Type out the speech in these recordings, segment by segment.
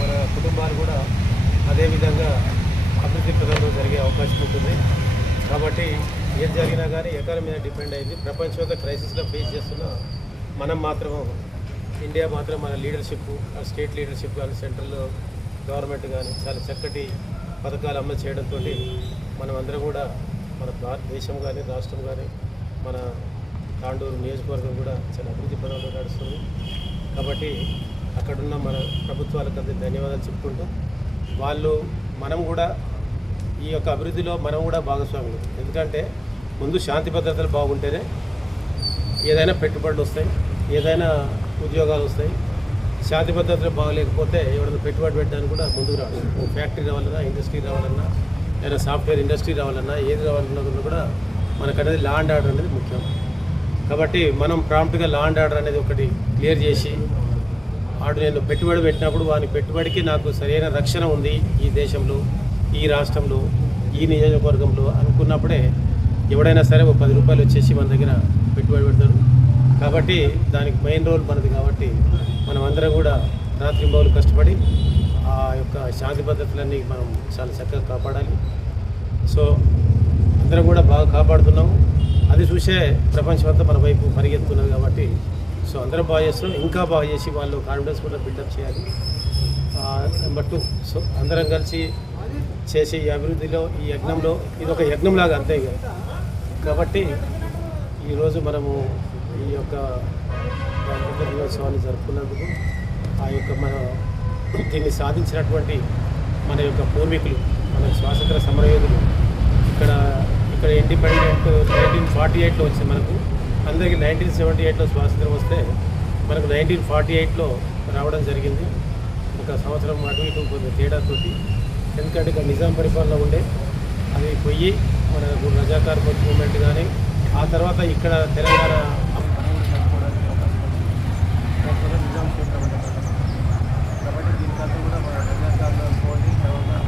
మన కుటుంబాలు కూడా అదేవిధంగా అభివృద్ధి పదంలో జరిగే అవకాశం ఉంటుంది. కాబట్టి ఏది జరిగినా కానీ ఎకానమీ మీద డిపెండ్ అయింది. ప్రపంచంలో క్రైసిస్లో ఫేస్ చేస్తున్న మనం మాత్రం ఇండియా మాత్రం మన లీడర్షిప్, స్టేట్ లీడర్షిప్ కానీ సెంట్రల్ గవర్నమెంట్ కానీ చాలా చక్కటి పథకాలు అమలు చేయడంతో మనం అందరం కూడా మన భారతదేశం కానీ రాష్ట్రం కానీ మన తాండూరు నియోజకవర్గం కూడా చాలా అభివృద్ధి పదంలో నడుస్తుంది. కాబట్టి అక్కడున్న మన ప్రభుత్వాలకు అంతా ధన్యవాదాలు చెప్పుకుంటూ మనం కూడా ఈ యొక్క అభివృద్ధిలో మనం కూడా భాగస్వాములు. ఎందుకంటే ముందు శాంతి భద్రతలు బాగుంటేనే ఏదైనా పెట్టుబడులు వస్తాయి, ఏదైనా ఉద్యోగాలు వస్తాయి. శాంతి భద్రతలు బాగలేకపోతే ఎవరైనా పెట్టుబడి పెట్టడానికి కూడా ముందుకు రావాలి. ఫ్యాక్టరీ రావాలన్నా, ఇండస్ట్రీ రావాలన్నా, లేదా సాఫ్ట్వేర్ ఇండస్ట్రీ రావాలన్నా, ఏది రావాలన్నా కూడా మనకనేది లా అండ్ ఆర్డర్ అనేది ముఖ్యం. కాబట్టి మనం ప్రాంప్ట్గా లా అండ్ ఆర్డర్ అనేది ఒకటి క్లియర్ చేసి నేను పెట్టుబడి పెట్టినప్పుడు వాని పెట్టుబడికి నాకు సరైన రక్షణ ఉంది ఈ దేశంలో, ఈ రాష్ట్రంలో, ఈ నియోజకవర్గంలో అనుకున్నప్పుడే ఎవడైనా సరే ఒక 10 రూపాయలు వచ్చేసి మన దగ్గర పెట్టుబడి పెడతారు. కాబట్టి దానికి మెయిన్ రోల్ మనది. కాబట్టి మనం అందరం కూడా రాత్రింబవలు కష్టపడి ఆ యొక్క శాంతి భద్రతలన్నీ మనం చాలా చక్కగా కాపాడాలి. సో అందరం కూడా బాగా కాపాడుతున్నాము. అది చూసే ప్రపంచం అంతా మన వైపు పరిగెత్తున్నది. కాబట్టి సో అందరం బాగా చేస్తున్నాం. ఇంకా బాగా చేసి వాళ్ళు కాన్ఫిడెన్స్ కూడా బిల్డప్ చేయాలి. నెంబర్ 2, సో అందరం కలిసి చేసే ఈ అభివృద్ధిలో, ఈ యజ్ఞంలో ఇది ఒక యజ్ఞంలాగా అంతే కదా. కాబట్టి ఈరోజు మనము ఈ యొక్క గణతంత్ర దినోత్సవాన్ని జరుపుకున్నందుకు ఆ యొక్క దీన్ని సాధించినటువంటి మన యొక్క పూర్వీకులు, మన స్వాతంత్ర సమరయోధులు ఇక్కడ ఇండిపెండెంట్ 1948లో వచ్చింది. మనకు అందరికీ 1978లో స్వాతంత్రం వస్తే మనకు 1948లో రావడం జరిగింది. ఒక సంవత్సరం అటు ఇటు కొంచెం తేడాతో. ఎందుకంటే ఇక నిజాం పరిపాలన ఉండే, అది పోయి మనకు రజాకార్ మూవ్మెంట్ కానీ ఆ తర్వాత ఇక్కడ తెలంగాణ నిజాం కాబట్టి దీనికంతా కూడా మన రజాకార్లో పోయి తెలంగాణ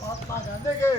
महात्मा गांधी के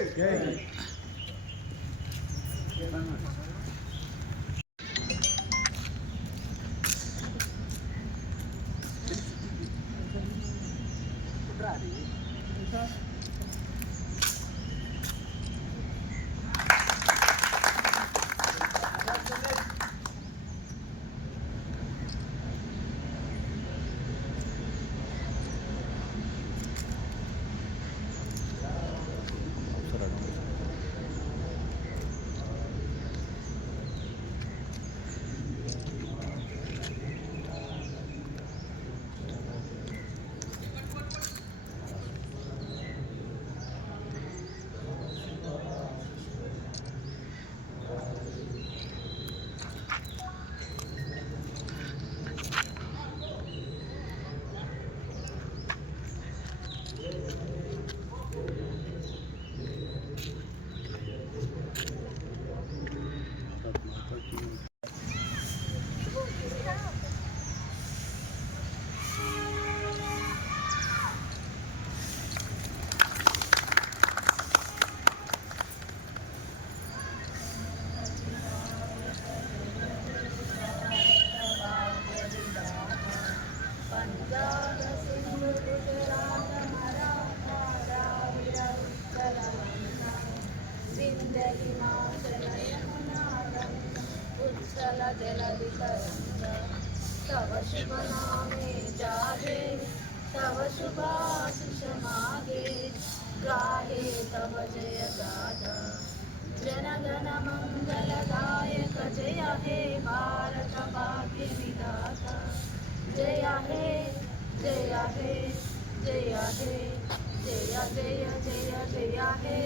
उच्छल जलधितरङ्गा तव शुभ नामे जागे तव शुभाशिष मागे गाहे तव जय गाथा जनगण मंगलदायक जय हे भारत भाग्य विधाता जय हे जय हे जय हे जय जय जय जय हे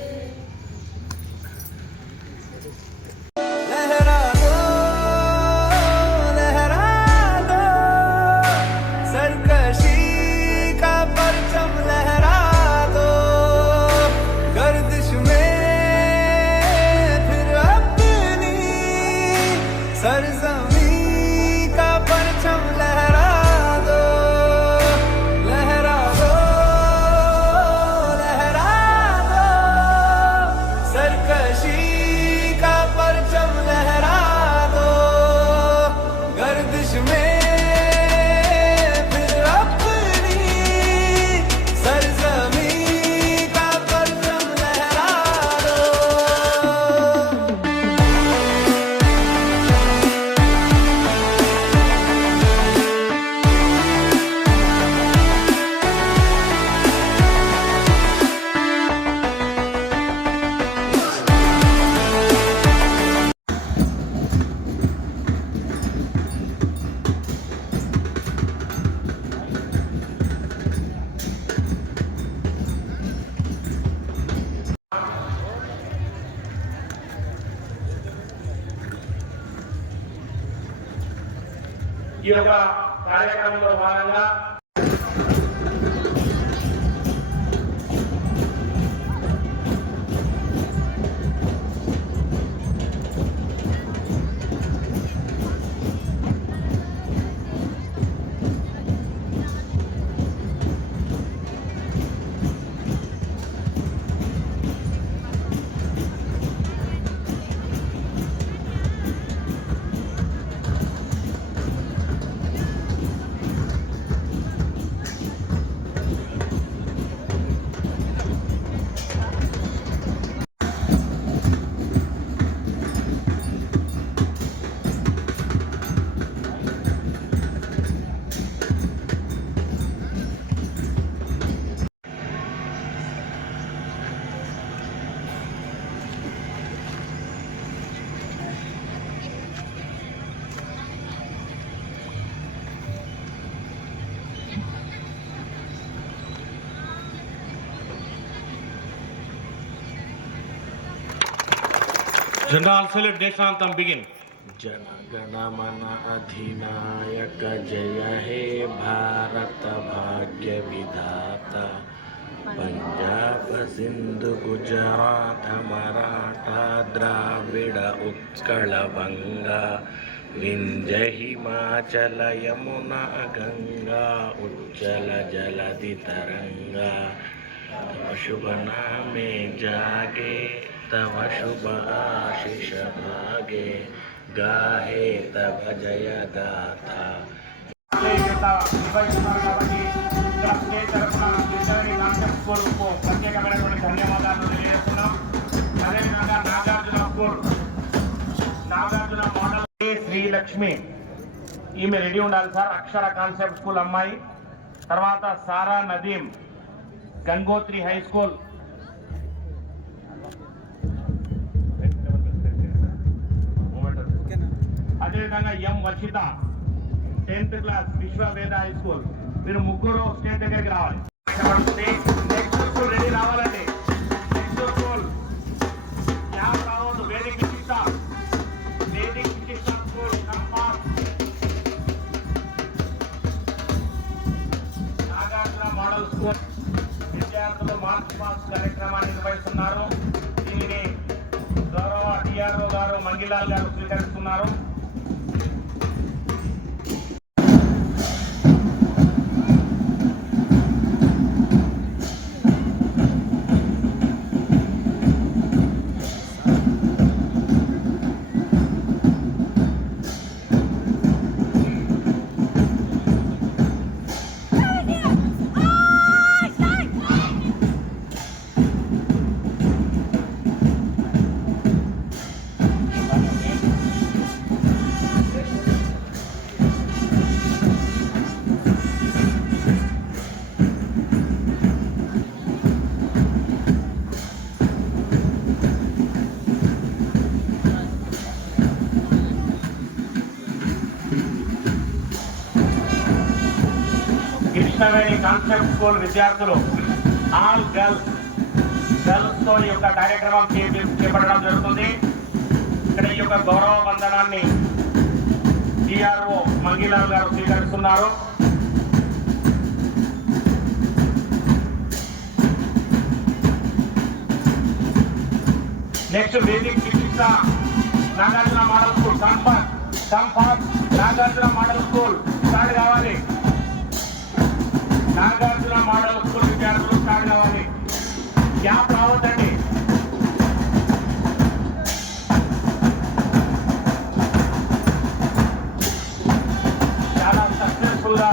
ఈ యొక్క కార్యక్రమంలో భాగంగా General Salute Deshantam begin. Jana Gana Mana अधिनायक जय हे भारत भाग्य विधाता पंजाब सिंधु गुजरात मराठा द्राविड़ उत्कल बंगा विंध्य हिमाचल यमुना गंगा उच्चल जलधि तरंगा तव शुभ नामे जागे तव शुभ आशीष भागे गाहे तव जय गाथा ప్రత్యేకమైనటువంటి ధన్యవాదాలు తెలియజేస్తున్నాం. అదేవిధంగా నాగార్జున మోడల్ శ్రీలక్ష్మి ఈమె రెడీ ఉండాలి సార్. అక్షర కాన్సెప్ట్ స్కూల్ అమ్మాయి. తర్వాత సారా నదీం గంగోత్రి హై స్కూల్. అదేవిధంగా M Varshitha 10th class Vishwaveda high school. మీరు ముగ్గురు స్టేజ్ దగ్గరికి రావాలి. నెక్స్ట్ స్కూల్ రెడీ రావాలండి. నెక్స్ట్ స్కూల్ యాప్ రావద్దు. Vedika school Nagarjuna model school విద్యార్థులు మార్చ్ పాస్ కార్యక్రమాన్ని నిర్వహిస్తున్నారు. దీనిని గౌరవ డిఆర్ఓ గారు మంగిలాల్ గారు స్వీకరిస్తున్నారు. కృష్ణవేణి కాన్సెప్ట్ స్కూల్ విద్యార్థులు ఆల్ గర్ల్స్ తో ఈ యొక్క కార్యక్రమం చేపట్టడం జరుగుతుంది. ఇక్కడ ఈ యొక్క గౌరవ వందనాన్ని డిఆర్ఓ మంగిలాల్ గారు స్వీకరిస్తున్నారు. నెక్స్ట్ వేదిక్ చికిత్స Nagarjuna model school Sampath Nagarjuna model school start కావాలి. నాగార్జున మోడల్ స్కూల్ విద్యార్థులు స్టార్ట్ కావాలి. గ్యాప్ రావద్దండి. చాలా సక్సెస్ఫుల్ గా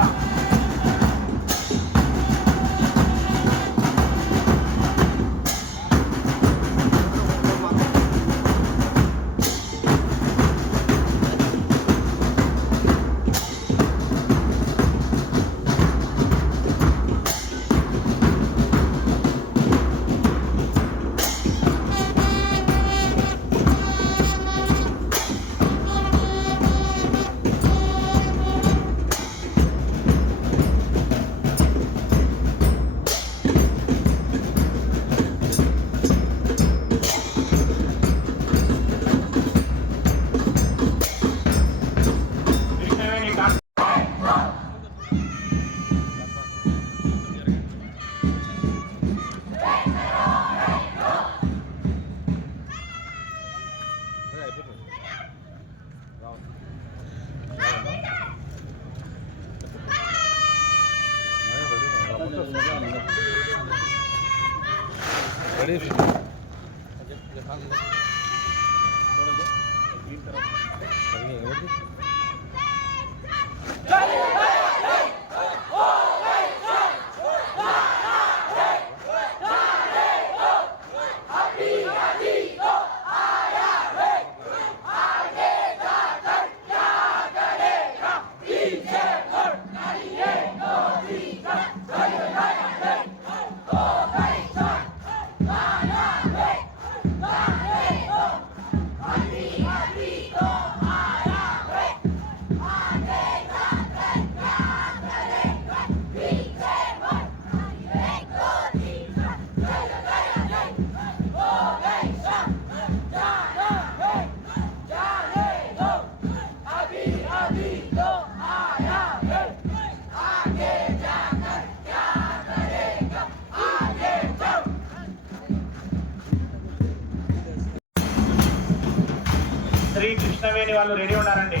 శ్రీ కృష్ణవేణి వాళ్ళు రెడీ ఉన్నారండి.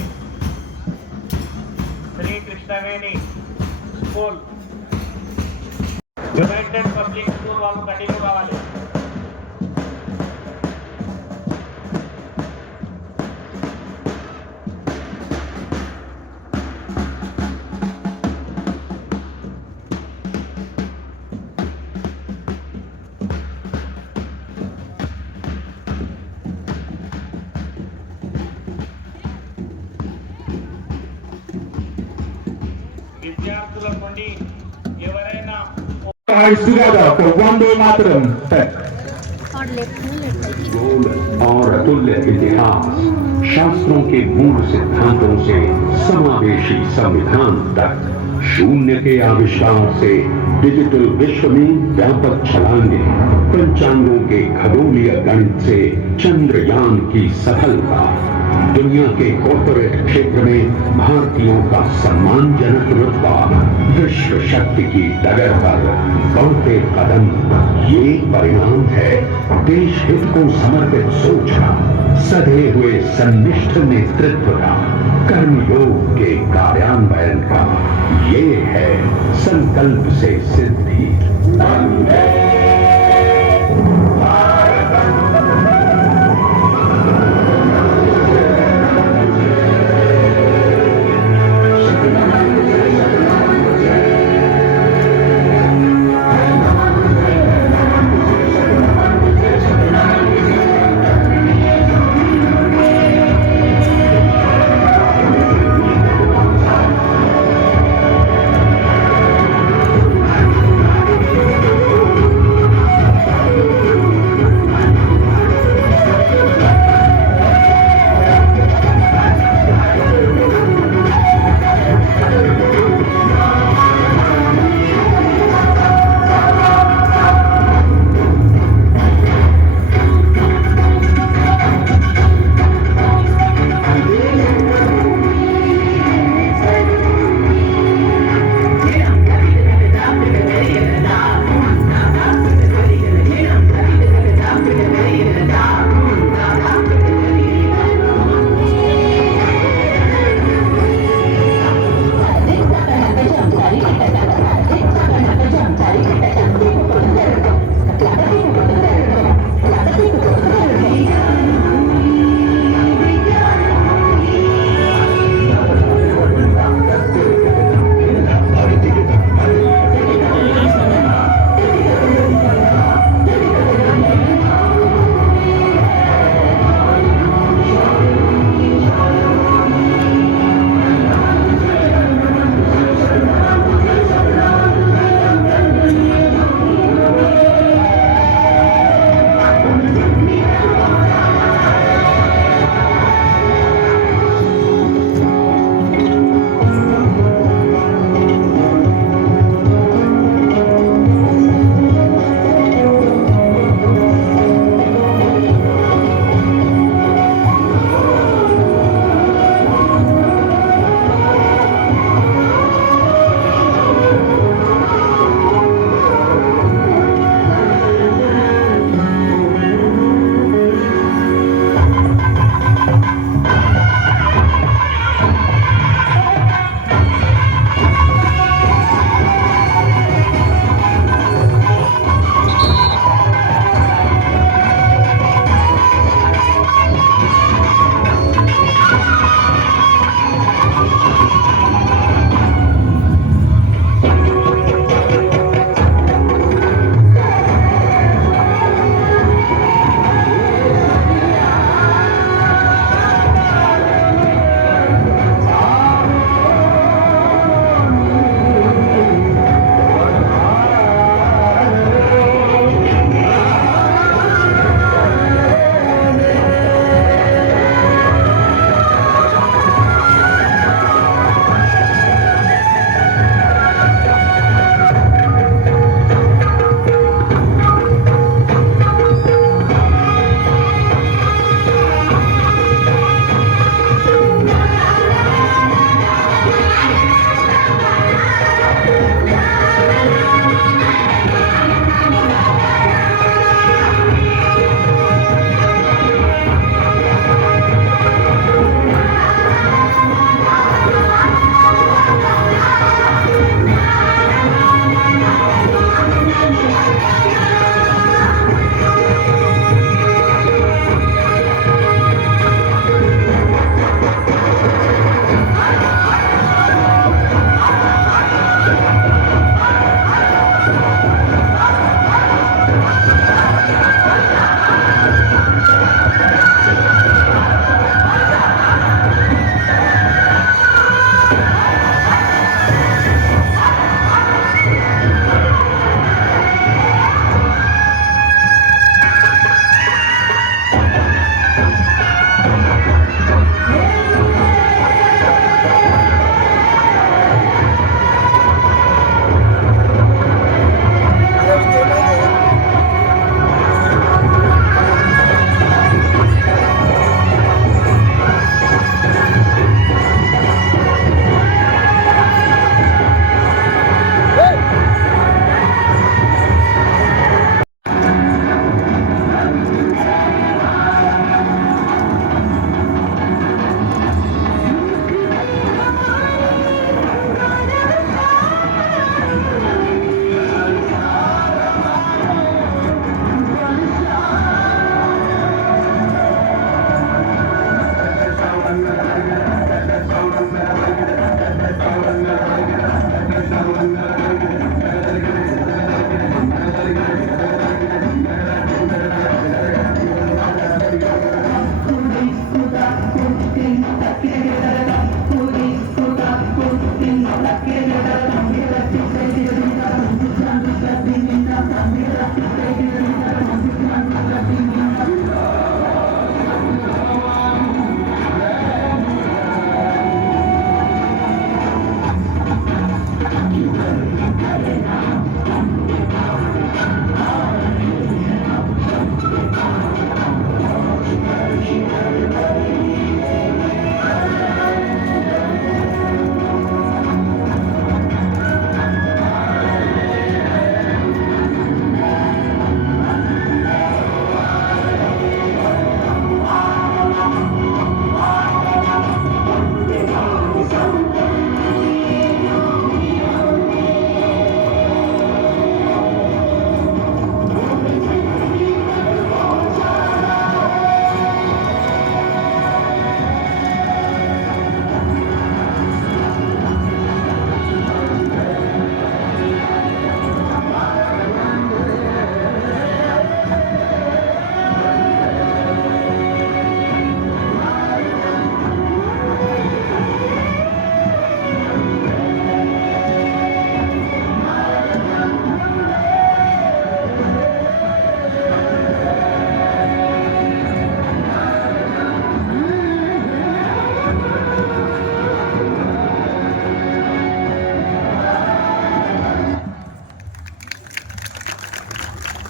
Shri Krishnaveni school united public school వాళ్ళు కంటిన్యూ కావాలి. విద్యార్థుల నుండి ఎవరైనా together for Vande Mataram. गोल और अतुल्य इतिहास, शास्त्रों के मूल सिद्धांतों से समावेशी संविधान तक, शून्य के आविष्कार से डिजिटल विश्व में व्यापक छलांगे, पंचांगों के खगोलीय गणित से चंद्रयान की सफलता, दुनिया के कॉर्पोरेट क्षेत्र में भारतीयों का सम्मानजनक रुतबा, विश्व शक्ति की डगर पर बढ़ते कदम, ये परिणाम है देश हित को समर्पित सोच का, सधे हुए सन्निष्ठ नेतृत्व का, कर्मयोग के कार्यान्वयन का। ये है संकल्प से सिद्धि।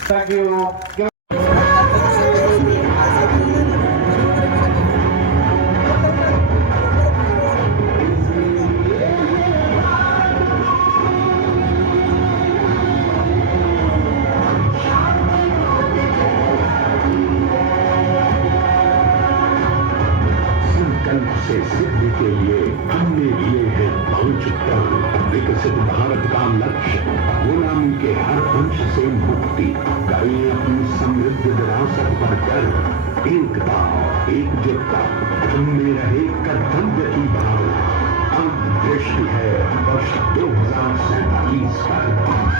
Thank you. संकल्प से सिद्धि के लिए हमने लिए हैं 5 प्रण। विकसित भारत का लक्ष्य, गुलामी के हर अंश से मुक्ति, करें अपनी समृद्ध विरासत पर गर्व, एकता, एकजुटता, हमने रहे कर्तव्य की भावना। अब दृष्टि है वर्ष 2047 पर।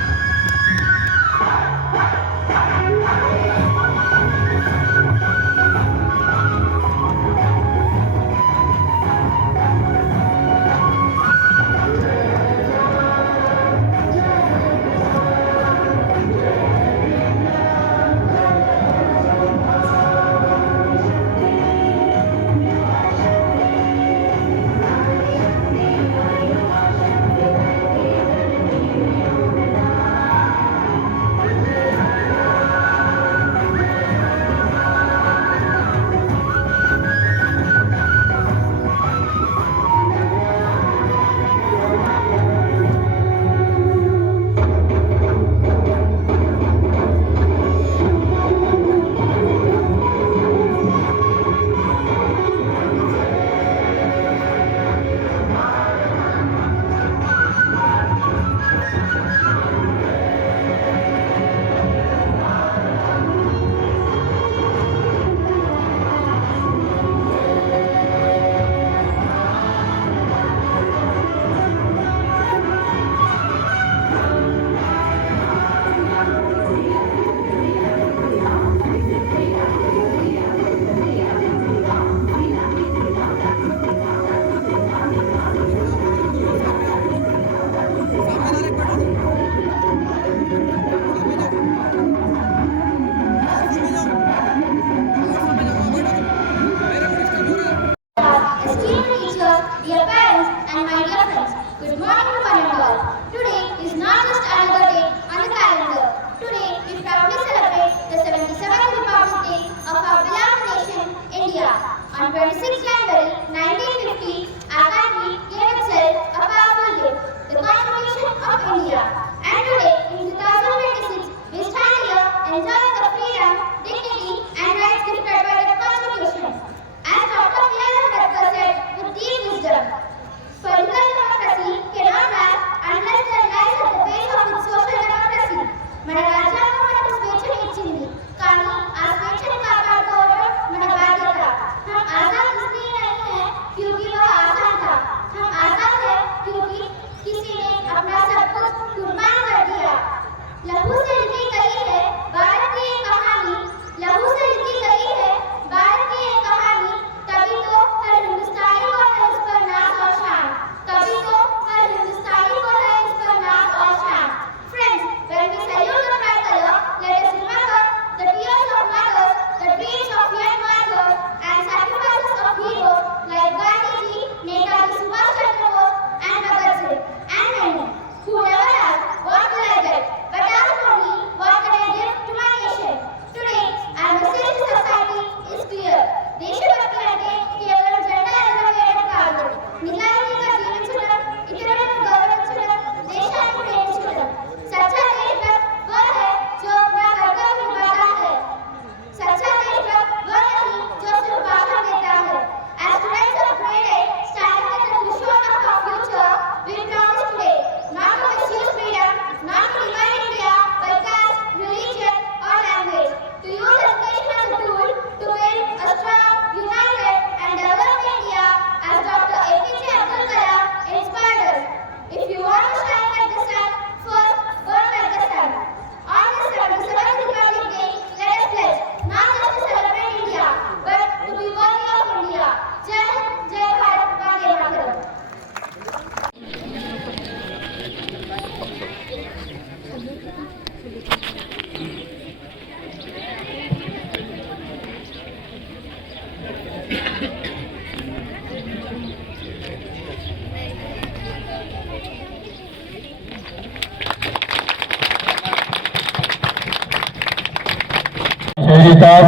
कुरैशी साहब,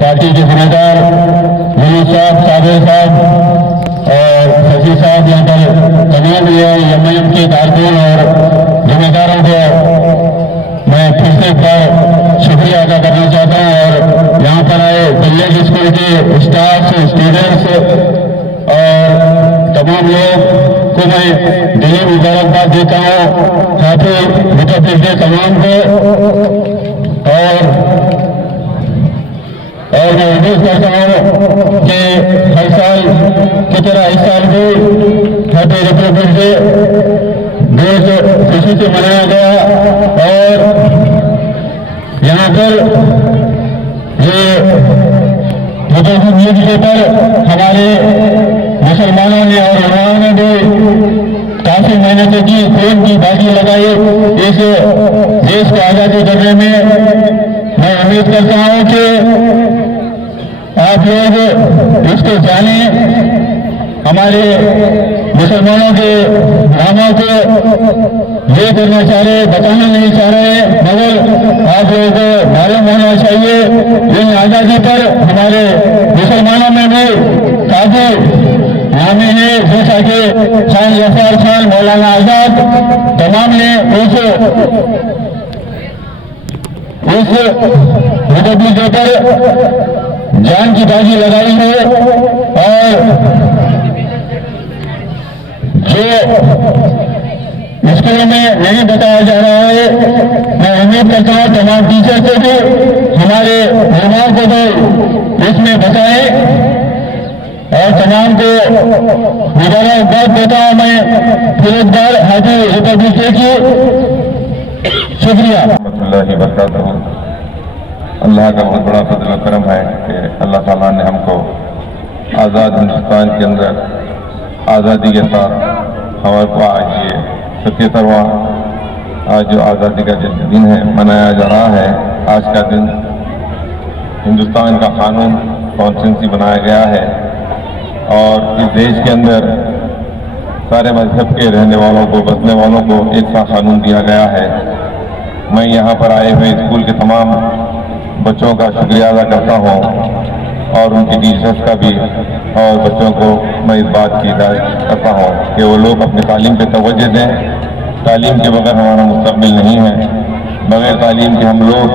पार्टी के जिम्मेदार विनोद साहब, साबिर साहब और शशि साहब, यहाँ पर तमाम एमआईएम के कारकुन और जिम्मेदारों को मैं फिर से एक बार शुक्रिया अदा करना चाहता हूँ। और यहाँ पर आए विलेज स्कूल के स्टाफ, स्टूडेंट्स और तमाम लोग को मैं दिली मुबारकबाद देता हूँ, साथ ही मुतफिक के तमाम को। और मैं उम्मीद करता हूँ कि हर साल की तरह इस साल भी हैप्पी रिपब्लिक डे बहुत खुशी से मनाया गया। और यहाँ पर ये रिपब्लिक डे पर हमारे मुसलमानों ने और उन्होंने ने भी काफी मेहनत की, खून की बाजी लगाई इस देश को आजादी करने में। मैं उम्मीद करता हूं कि आप लोग इसको जाने, हमारे मुसलमानों के नामों को ये करना चाह रहे, बताना नहीं चाह रहे, मगर आप लोगों को मालूम होना चाहिए इन आजादी पर हमारे मुसलमानों में भी काफी नामे हैं, जैसा कि खान जफर खान, मौलाना आजाद, तमाम ने उस रिपब्लिक डे पर जान की बाजी लगाई है। और जो स्कूलों में नहीं बताया जा रहा है, मैं उम्मीद करता हूँ तमाम टीचर को भी, हमारे निर्माण को भी इसमें बताएं। और तमाम को मुबारकबाद देता हूँ मैं फिर एक बार हैप्पी रिपब्लिक डे की। शुक्रिया। अल्लाह का बहुत बड़ा फजल करम है कि अल्लाह ताला ने हमको आज़ाद हिंदुस्तान के अंदर आज़ादी के साथ हमारे को आज ये 77वां आज जो आज़ादी का दिन है मनाया जा रहा है। आज का दिन हिंदुस्तान का कानून कॉन्स्टिट्यूंसी बनाया गया है और इस देश के अंदर सारे मजहब के रहने वालों को, बसने वालों को एक सा कानून दिया गया है। मैं यहाँ पर आए हुए स्कूल के तमाम बच्चों का शुक्रिया अदा करता हूँ और उनके टीचर्स का भी, और बच्चों को मैं इस बात की हिदायत करता हूँ कि वो लोग अपनी तालीम पे तवज्जो दें। तालीम के बगैर हमारा मुस्तकबिल नहीं है, बगैर तालीम के हम लोग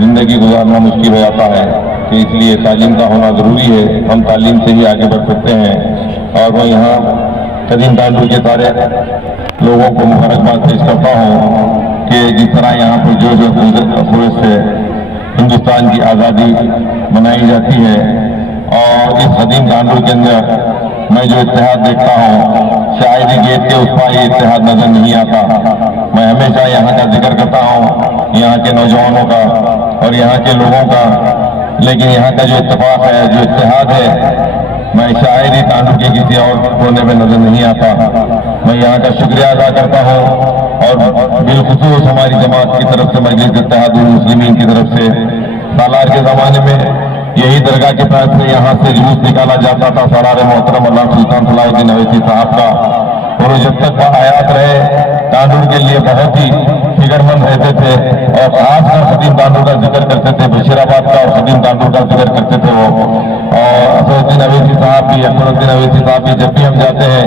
ज़िंदगी गुजारना मुश्किल हो जाता है। तो इसलिए तालीम का होना ज़रूरी है, हम तालीम से ही आगे बढ़ सकते हैं। और मैं यहाँ कदीम तांडू के सारे लोगों को मुबारकबाद पेश करता हूँ कि जिस तरह यहाँ पर जो से हिंदुस्तान की आज़ादी मनाई जाती है और इस कदीम तांडू के अंदर मैं जो इत्तेहाद देखता हूँ, शायद गेट के उस पार ये इत्तेहाद नजर नहीं आता। मैं हमेशा यहाँ का जिक्र करता हूँ, यहाँ के नौजवानों का और यहाँ के लोगों का, लेकिन यहाँ का जो इत्तेफाक है, जो इत्तेहाद है, मैं शायद ही तांडू के किसी और कोने में नजर नहीं आता। मैं यहाँ का शुक्रिया अदा करता हूँ और बिलखुसूस हमारी जमात की तरफ से, मजलिस इत्तेहादुल मुस्लिमीन की तरफ से सालार के ज़माने में यही दरगाह के पास से यहाँ से जुलूस निकाला जाता था सरार मोहतरम अल्लामा सुल्तान सलाहुद्दीन अवैसी साहब का। और जब तक हयात रहे तांडू के लिए बहुत ही फिक्रमंद रहते थे और खासकर खदीम तांडू का जिक्र करते थे, बशीराबाद का और खदीम तांडू का जिक्र करते थे वो। और असदुद्दीन अवैसी साहब भी, अकबरुद्दीन अवैसी साहब भी, जब भी हम जाते हैं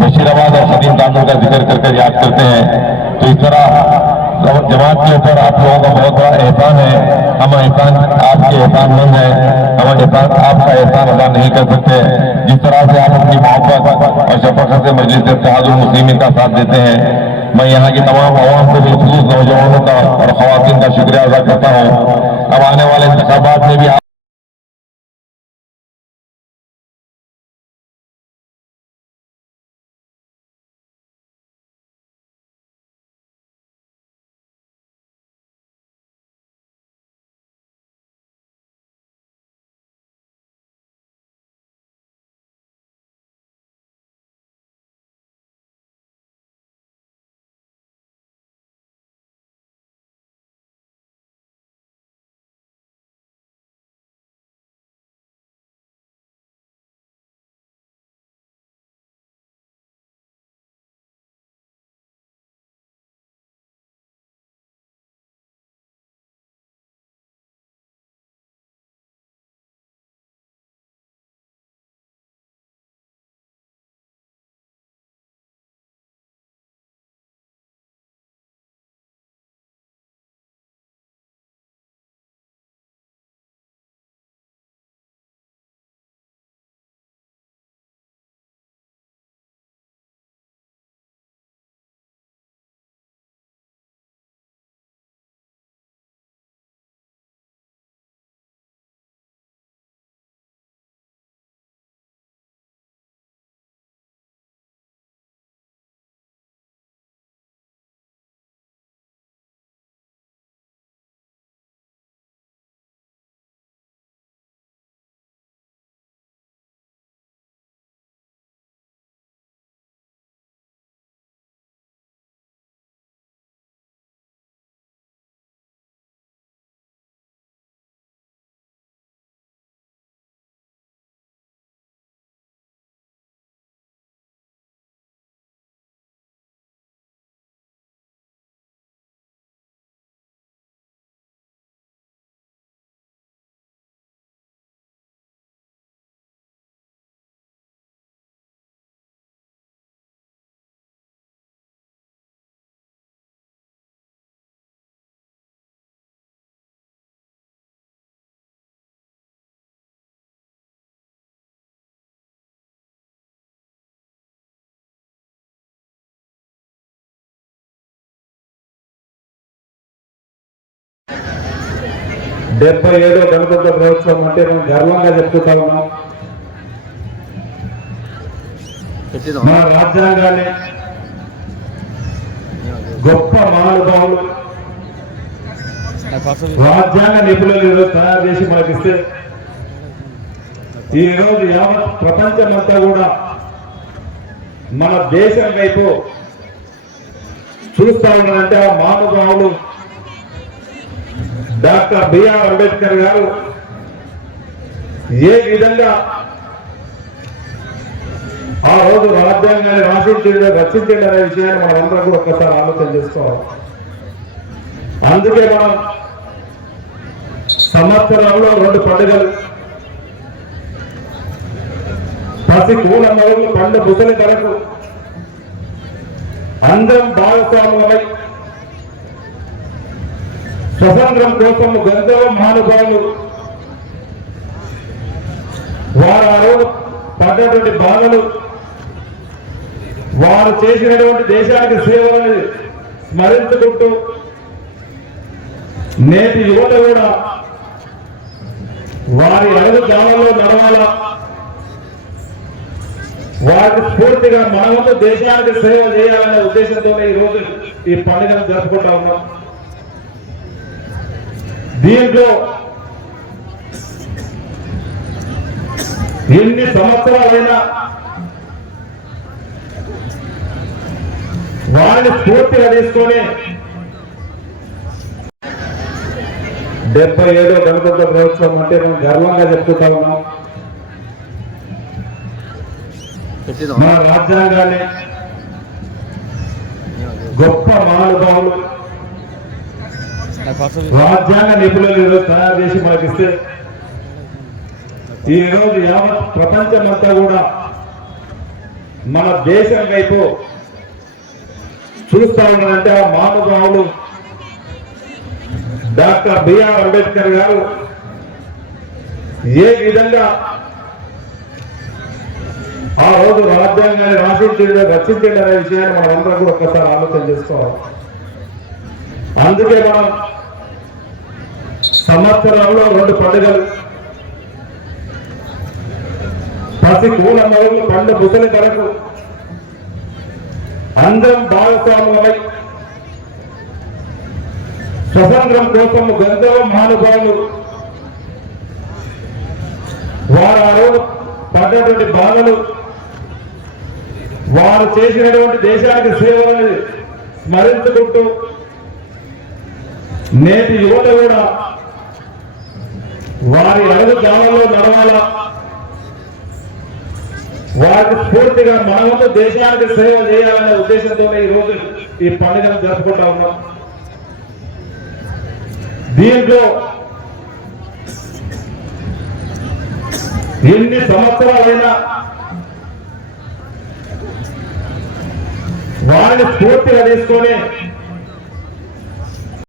बशीराबाद और खदीम तांडू का जिक्र करके याद करते हैं। तो इस तरह जमात के ऊपर आप लोगों का बहुत बड़ा एहसान है। हम एहसान आपके एहसानमंद हैं, हम एहसान आपका एहसान अदा नहीं कर सकते। जिस तरह से आप अपनी मोहब्बत और शफकत से मजलिस इत्तेहादुल मुस्लिमीन का साथ देते हैं, मैं यहाँ की तमाम अवाम को, बिलखुसूस नौजवानों का और ख़वातीन का शुक्रिया अदा करता हूँ। अब आने वाले इंतखाबात में भी 77వ గణతంత్ర దినోత్సవం అంటే మనం గర్వంగా చెప్పుకుంటా ఉన్నాం. మన రాజ్యాంగాన్ని గొప్ప మహానుభావులు రాజ్యాంగ నిపుణులు ఈరోజు తయారు చేసి మనకిస్తే ఈ రోజు యావత్ ప్రపంచమంతా కూడా మన దేశం వైపు చూస్తా ఉన్నారంటే ఆ మహానుభావులు డాక్టర్ బిఆర్ అంబేద్కర్ గారు ఏ విధంగా ఆ రోజు రాజ్యాంగాన్ని రచించండి అనే విషయాన్ని మనం అందరం కూడా ఒక్కసారి ఆలోచన చేసుకోవాలి. అందుకే మనం సంవత్సరంలో 2 పండుగలు పసి కూల మొదలు పండు ముసలి వరకు అందరం భాగస్వాములమై స్వతంత్రం కోసం గంధర్వ మహానుభావులు వారు ఆ రోజు పడ్డటువంటి బాధలు వారు చేసినటువంటి దేశానికి సేవలను స్మరించుకుంటూ నేటి యువత కూడా వారి అడుగు జాలలో నడవాలా, వారికి స్ఫూర్తిగా మనమంతా దేశానికి సేవ చేయాలనే ఉద్దేశంతో ఈ రోజు ఈ పండుగను జరుపుకుంటా ఉన్నాం. దీంట్లో ఎన్ని సంవత్సరాలైనా వారిని స్ఫూర్తిగా తీసుకొని 77వ గణతంత్ర దినోత్సవం అంటే మనం గర్వంగా చెప్పుకుంటా ఉన్నాం. మన రాజ్యాంగాన్ని గొప్ప మహానుభావులు రాజ్యాంగ నిపుణులు ఈరోజు తయారు చేసి మనకిస్తే ఈ రోజు యావత్ ప్రపంచమంతా కూడా మన దేశం వైపు చూస్తా ఉన్నారంటే ఆ మహానుభావులు డాక్టర్ బిఆర్ అంబేద్కర్ గారు ఏ విధంగా ఆ రోజు రాజ్యాంగాన్ని రచించండి అనే విషయాన్ని మనం అందరం కూడా ఒక్కసారి ఆలోచన చేసుకోవాలి. అందుకే మనం సంవత్సరంలో 2 పండుగలు పసి కూల మొదలు పండు ముసలి వరకు అందరం భాగస్వాములమై స్వతంత్రం కోసం గంధర్వ మహానుభావులు వారు ఆ రోజు పడ్డటువంటి బాధలు వారు చేసినటువంటి దేశానికి సేవలను స్మరించుకుంటూ నేటి యువత కూడా వారి అడుగు జాలలో నడవాలా, వారికి స్ఫూర్తిగా మనమంతా దేశానికి సేవ చేయాలనే ఉద్దేశంతో ఈ రోజు ఈ పండుగను జరుపుకుంటా ఉన్నాం. దీంట్లో ఎన్ని సంవత్సరాలైనా వారిని స్ఫూర్తిగా తీసుకొని